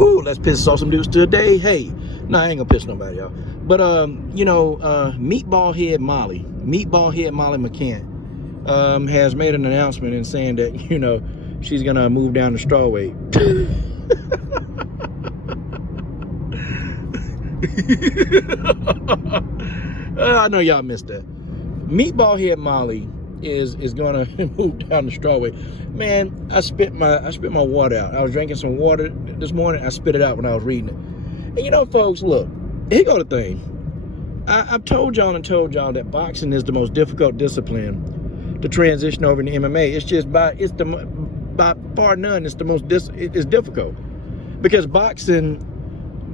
Ooh, let's piss off some dudes today. Hey, nah, I ain't gonna piss nobody off. But Meatball Head Molly Mccann, has made an announcement and saying that she's gonna move down to Strawweight. I know y'all missed that. Meatball Head Molly is gonna move down to Strawweight. Man, I spit my water out. I was drinking some water this morning. I spit it out when I was reading it. And folks, look, here go the thing. I've told y'all that boxing is the most difficult discipline to transition over into MMA. It's just by far none. It's the most it's difficult, because boxing,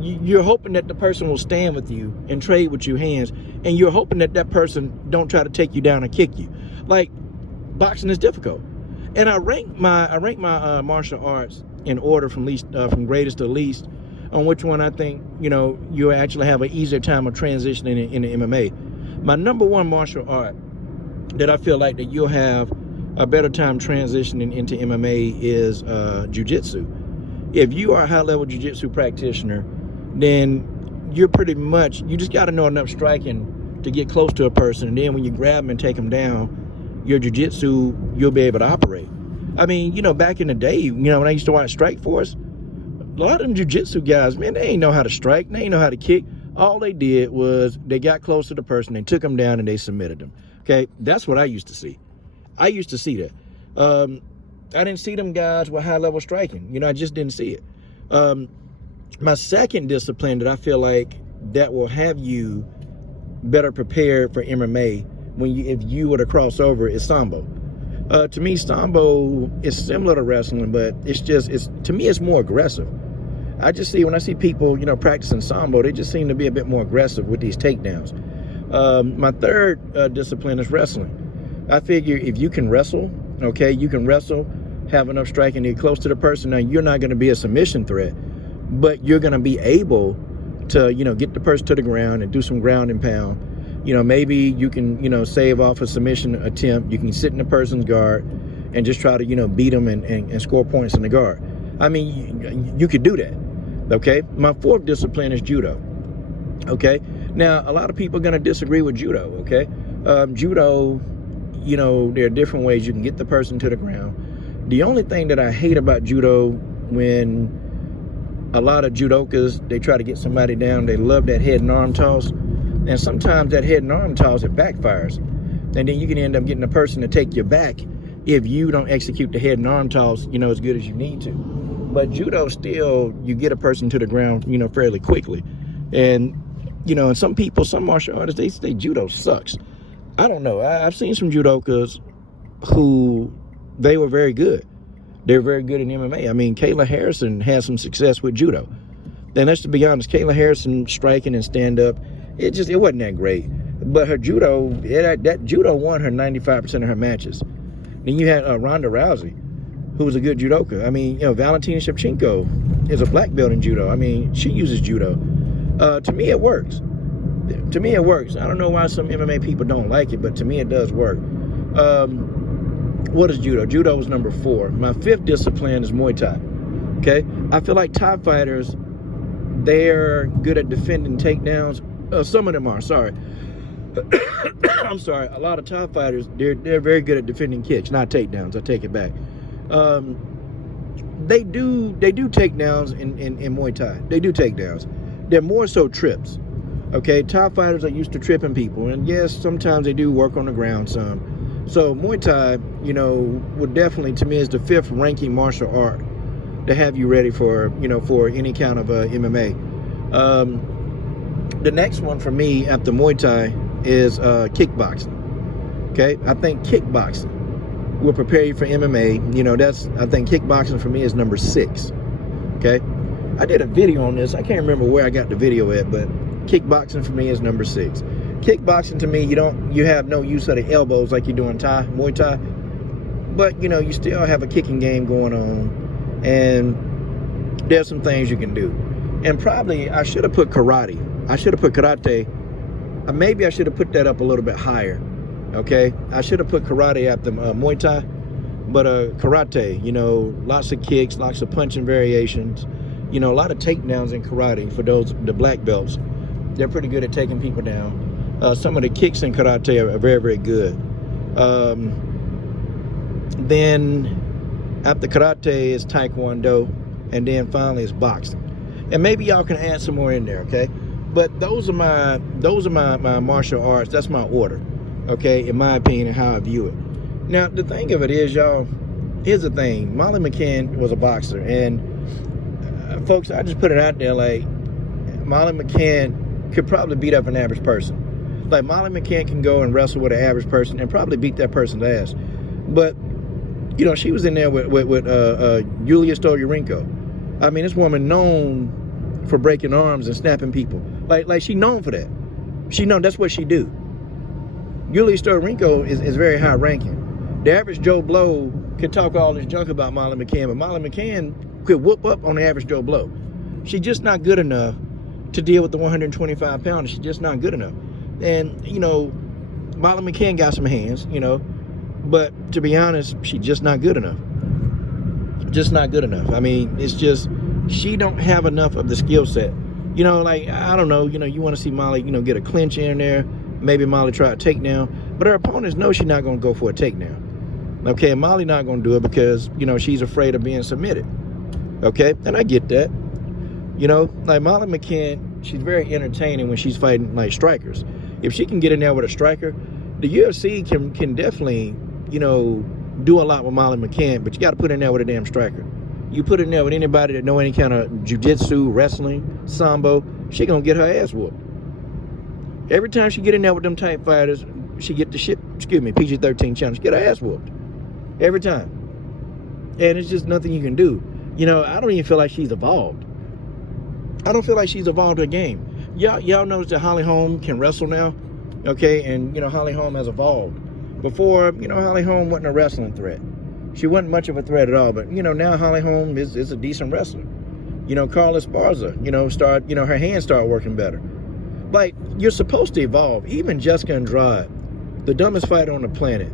you're hoping that the person will stand with you and trade with you hands, and you're hoping that person don't try to take you down and kick you. Like, boxing is difficult. And I rank my martial arts in order from greatest to least, on which one I think you actually have an easier time of transitioning into MMA. My number one martial art that I feel like that you'll have a better time transitioning into MMA is jiu-jitsu. If you are a high-level jiu-jitsu practitioner, then you just got to know enough striking to get close to a person, and then when you grab them and take them down, your jiu-jitsu, you'll be able to operate. I mean, back in the day, when I used to watch Strike Force, a lot of them jiu-jitsu guys, man, they ain't know how to strike, they ain't know how to kick. All they did was they got close to the person, they took them down, and they submitted them. Okay, that's what I used to see. I used to see that. I didn't see them guys with high-level striking. I just didn't see it. My second discipline that I feel like that will have you better prepared for MMA if you were to cross over is Sambo. To me, Sambo is similar to wrestling, but to me it's more aggressive. I just see, when I see people practicing Sambo, they just seem to be a bit more aggressive with these takedowns. My third discipline is wrestling. I figure if you can wrestle, you can wrestle, have enough striking to get close to the person. Now, you're not going to be a submission threat, but you're going to be able to get the person to the ground and do some ground and pound. Maybe you can save off a submission attempt. You can sit in the person's guard and just try to beat them and score points in the guard. I mean, you could do that. Okay, my fourth discipline is judo. Okay, now a lot of people are going to disagree with judo. Okay, judo, there are different ways you can get the person to the ground. The only thing that I hate about judo, when a lot of judokas, they try to get somebody down, they love that head and arm toss, and sometimes that head and arm toss, it backfires, and then you can end up getting a person to take your back if you don't execute the head and arm toss as good as you need to. But judo, still, you get a person to the ground fairly quickly. And and some martial artists, they say judo sucks. I don't know. I've seen some judokas who, they were very good. They're very good in MMA. I mean, Kayla Harrison had some success with judo. And let's be honest, Kayla Harrison striking and stand up, it wasn't that great. But her judo, that judo won her 95% of her matches. Then you had Ronda Rousey, who was a good judoka. I mean, Valentina Shevchenko is a black belt in judo. I mean, she uses judo. To me, it works. To me, it works. I don't know why some MMA people don't like it, but to me, it does work. What is judo? Judo is number 4. My fifth discipline is Muay Thai. Okay? I feel like Thai fighters, they're good at defending takedowns. Some of them are, sorry. I'm sorry. A lot of Thai fighters, they're very good at defending kicks, not takedowns. I take it back. They do takedowns in Muay Thai. They do takedowns. They're more so trips. Okay? Thai fighters are used to tripping people. And yes, sometimes they do work on the ground some. So Muay Thai, would definitely, to me, is the 5th ranking martial art to have you ready for any kind of MMA. The next one for me after Muay Thai is kickboxing. Okay, I think kickboxing will prepare you for MMA. I think kickboxing for me is number 6. Okay, I did a video on this. I can't remember where I got the video at, but kickboxing for me is number 6. Kickboxing, to me, you have no use of the elbows like you do in Muay Thai, but you still have a kicking game going on, and there's some things you can do. And probably I should have put karate. I should have put karate. Maybe I should have put that up a little bit higher. Okay, I should have put karate after Muay Thai, but karate, lots of kicks, lots of punching variations, You know, a lot of takedowns in karate for the black belts. They're pretty good at taking people down. Some of the kicks in karate are very, very good. Then after karate is taekwondo, and then finally is boxing. And maybe y'all can add some more in there, okay? But those are my martial arts. That's my order, okay? In my opinion, and how I view it. Now, the thing of it is, y'all, here's the thing. Molly Mccann was a boxer, and folks, I just put it out there, like, Molly Mccann could probably beat up an average person. Like, Molly Mccann can go and wrestle with an average person and probably beat that person's ass. But, you know, she was in there with Yulia Stolyarenko. I mean, this woman known for breaking arms and snapping people. Like she known for that. She known that's what she do. Yulia Stolyarenko is very high ranking. The average Joe Blow could talk all this junk about Molly Mccann, but Molly Mccann could whoop up on the average Joe Blow. She's just not good enough to deal with the 125 pounders. She's just not good enough. And, you know, Molly Mccann got some hands, you know, but to be honest, she's just not good enough. Just not good enough. I mean, it's just, she don't have enough of the skill set. You know, like, I don't know, you know, you want to see Molly, you know, get a clinch in there. Maybe Molly try a takedown. But her opponents know she's not going to go for a takedown. Okay, Molly not going to do it because, you know, she's afraid of being submitted. Okay, and I get that. You know, like Molly Mccann, she's very entertaining when she's fighting, like, strikers. If she can get in there with a striker, the UFC can definitely, you know, do a lot with Molly Mccann, but you got to put in there with a damn striker. You put in there with anybody that know any kind of jiu-jitsu, wrestling, sambo, she going to get her ass whooped. Every time she get in there with them type fighters, she get the shit, PG-13 challenge, get her ass whooped. Every time. And it's just nothing you can do. You know, I don't even feel like she's evolved. I don't feel like she's evolved her game. Y'all notice that Holly Holm can wrestle now? Okay, and, you know, Holly Holm has evolved. Before, you know, Holly Holm wasn't a wrestling threat. She wasn't much of a threat at all. But, you know, now Holly Holm is a decent wrestler. You know, Carla Esparza, you know, her hands start working better. Like, you're supposed to evolve. Even Jessica Andrade, the dumbest fighter on the planet,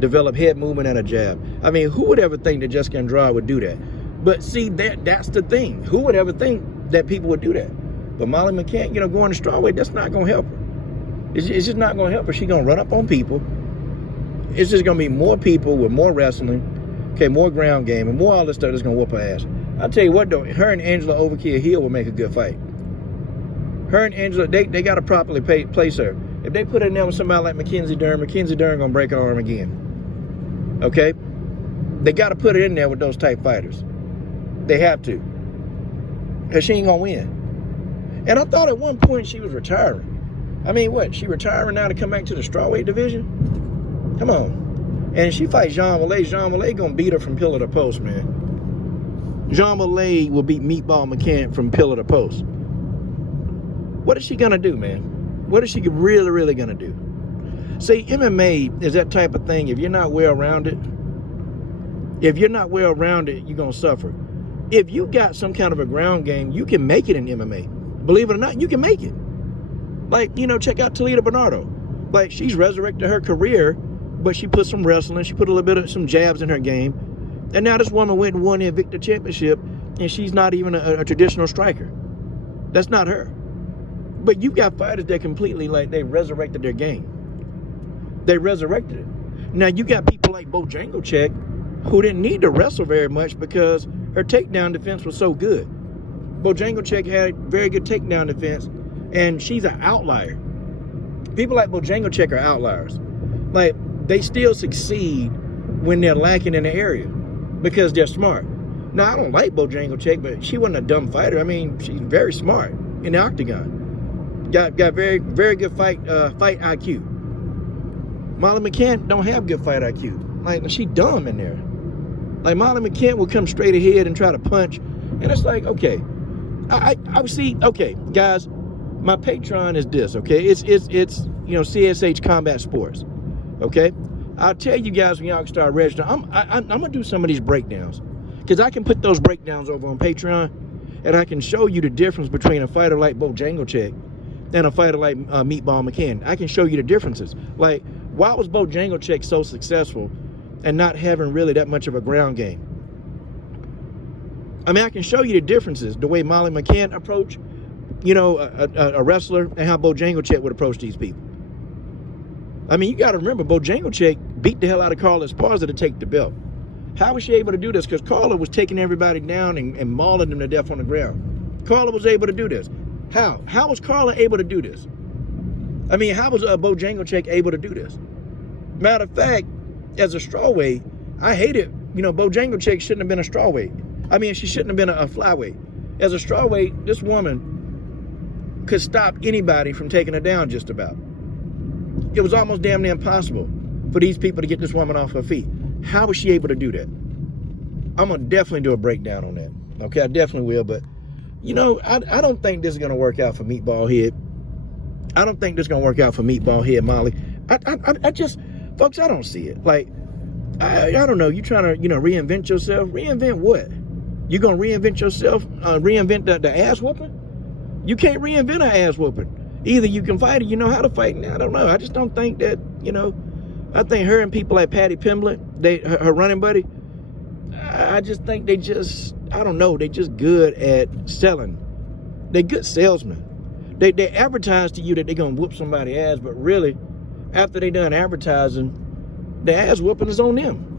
developed head movement and a jab. I mean, who would ever think that Jessica Andrade would do that? But see, that's the thing. Who would ever think that people would do that? But Molly Mccann, you know, going to strawweight, that's not going to help her. It's just not going to help her. She's going to run up on people. It's just going to be more people with more wrestling, okay, more ground game, and more all this stuff that's going to whoop her ass. I'll tell you what, though, her and Angela Overkill Hill will make a good fight. Her and Angela, they got to properly place her. If they put her in there with somebody like Mackenzie Dern going to break her arm again. Okay? They got to put her in there with those type fighters. They have to. Because she ain't going to win. And I thought at one point she was retiring. I mean, what? She retiring now to come back to the strawweight division? Come on. And she fights Jean Mallet. Jean Mallet going to beat her from pillar to post, man. Jean Mallet will beat Meatball Mccann from pillar to post. What is she going to do, man? What is she really, really going to do? See, MMA is that type of thing. If you're not well-rounded, you're going to suffer. If you got some kind of a ground game, you can make it in MMA. Believe it or not, you can make it. Like, you know, check out Talita Bernardo. Like, she's resurrected her career, but she put some wrestling, she put a little bit of some jabs in her game. And now this woman went and won the Invicta Championship, and she's not even a traditional striker. That's not her. But you got fighters that completely, like, they resurrected their game. They resurrected it. Now, you got people like Bojangles who didn't need to wrestle very much because her takedown defense was so good. Bojangles had very good takedown defense, and she's an outlier. People like Bojangles are outliers. Like, they still succeed when they're lacking in the area because they're smart. Now, I don't like Bojangles, but she wasn't a dumb fighter. I mean, she's very smart in the octagon. Got very, very good fight IQ. Molly Mccann don't have good fight IQ. Like, she dumb in there. Like, Molly Mccann will come straight ahead and try to punch. And it's like, okay. I see, okay, guys, my Patreon is this, okay? It's you know, CSH Combat Sports, okay? I'll tell you guys when y'all can start registering. I'm going to do some of these breakdowns because I can put those breakdowns over on Patreon and I can show you the difference between a fighter like Bojangles and a fighter like Meatball Mccann. I can show you the differences. Like, why was Bojangles so successful and not having really that much of a ground game? I mean, I can show you the differences, the way Molly Mccann approached, you know, a wrestler, and how Bojangles would approach these people. I mean, you got to remember, Bojangles beat the hell out of Carla Esparza to take the belt. How was she able to do this? Because Carla was taking everybody down and mauling them to death on the ground. Carla was able to do this. How? How was Carla able to do this? I mean, how was Bojangles able to do this? Matter of fact, as a strawweight, I hate it. You know, Bojangles shouldn't have been a strawweight. I mean, she shouldn't have been a flyweight. As a strawweight, this woman could stop anybody from taking her down just about. It was almost damn near impossible for these people to get this woman off her feet. How was she able to do that? I'm going to definitely do a breakdown on that. Okay, I definitely will. But, you know, I don't think this is going to work out for Meatball Head. I don't think this is going to work out for Meatball Head, Molly. I just, folks, I don't see it. Like, I don't know. You trying to, you know, reinvent yourself? Reinvent what? You going to reinvent yourself? Reinvent the ass whooping? You can't reinvent an ass whooping. Either you can fight or you know how to fight. I don't know. I just don't think that, you know, I think her and people like Patty Pimblett, her running buddy, I just think they just, I don't know, they just good at selling. They good salesmen. They advertise to you that they're going to whoop somebody's ass, but really, after they done advertising, the ass whooping is on them.